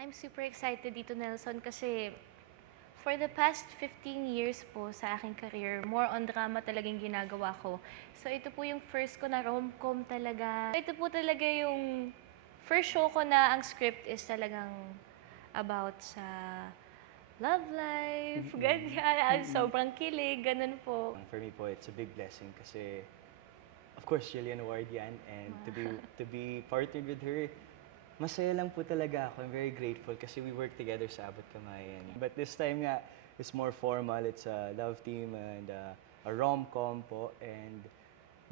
I'm super excited dito, Nelson, kasi for the past 15 years po sa aking career, more on drama talagang ginagawa ko. So ito po yung first ko na rom-com talaga. Ito po talaga yung first show ko na ang script is talagang about sa love life, ganyan. Sobrang kilig, ganun po. For me po, it's a big blessing kasi of course, Jillian Ward yan, and to be partnered with her, masaya lang po talaga ako. I'm very grateful kasi we work together sa Abot Kamayan. But this time nga, it's more formal. It's a love team and a rom-com po. And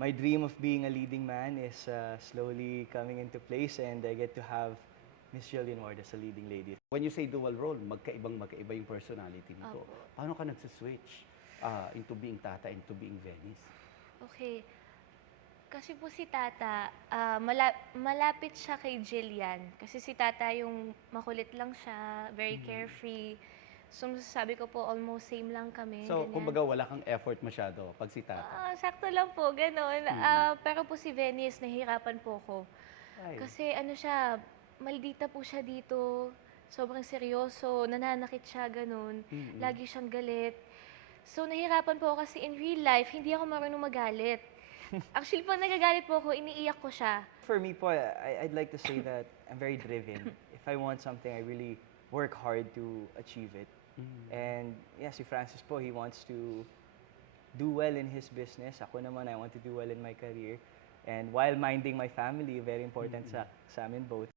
my dream of being a leading man is slowly coming into place, and I get to have Miss Jillian Ward as a leading lady. When you say dual role, magkaiba yung personality nito. Opo. Paano ka nagsiswitch into being Tata, into being Venice? Okay. Kasi po si Tata, malapit siya kay Jillian. Kasi si Tata yung makulit lang siya, very carefree. So masasabi ko po, almost same lang kami. So, ganyan. kumbaga wala kang effort masyado pag si Tata. Sakto lang po, gano'n. Pero po si Venice, nahihirapan po ko. Ay. Kasi ano siya, maldita po siya dito. Sobrang seryoso, nananakit siya, gano'n. Lagi siyang galit. So nahihirapan po ako kasi in real life, hindi ako marunong magalit. Actually, pag nagagalit po ako, iniiyak ko siya. For me po, I'd like to say that I'm very driven. If I want something, I really work hard to achieve it. And yeah, si Francis po, he wants to do well in his business. Ako naman, I want to do well in my career. And while minding my family, very important sa amin both.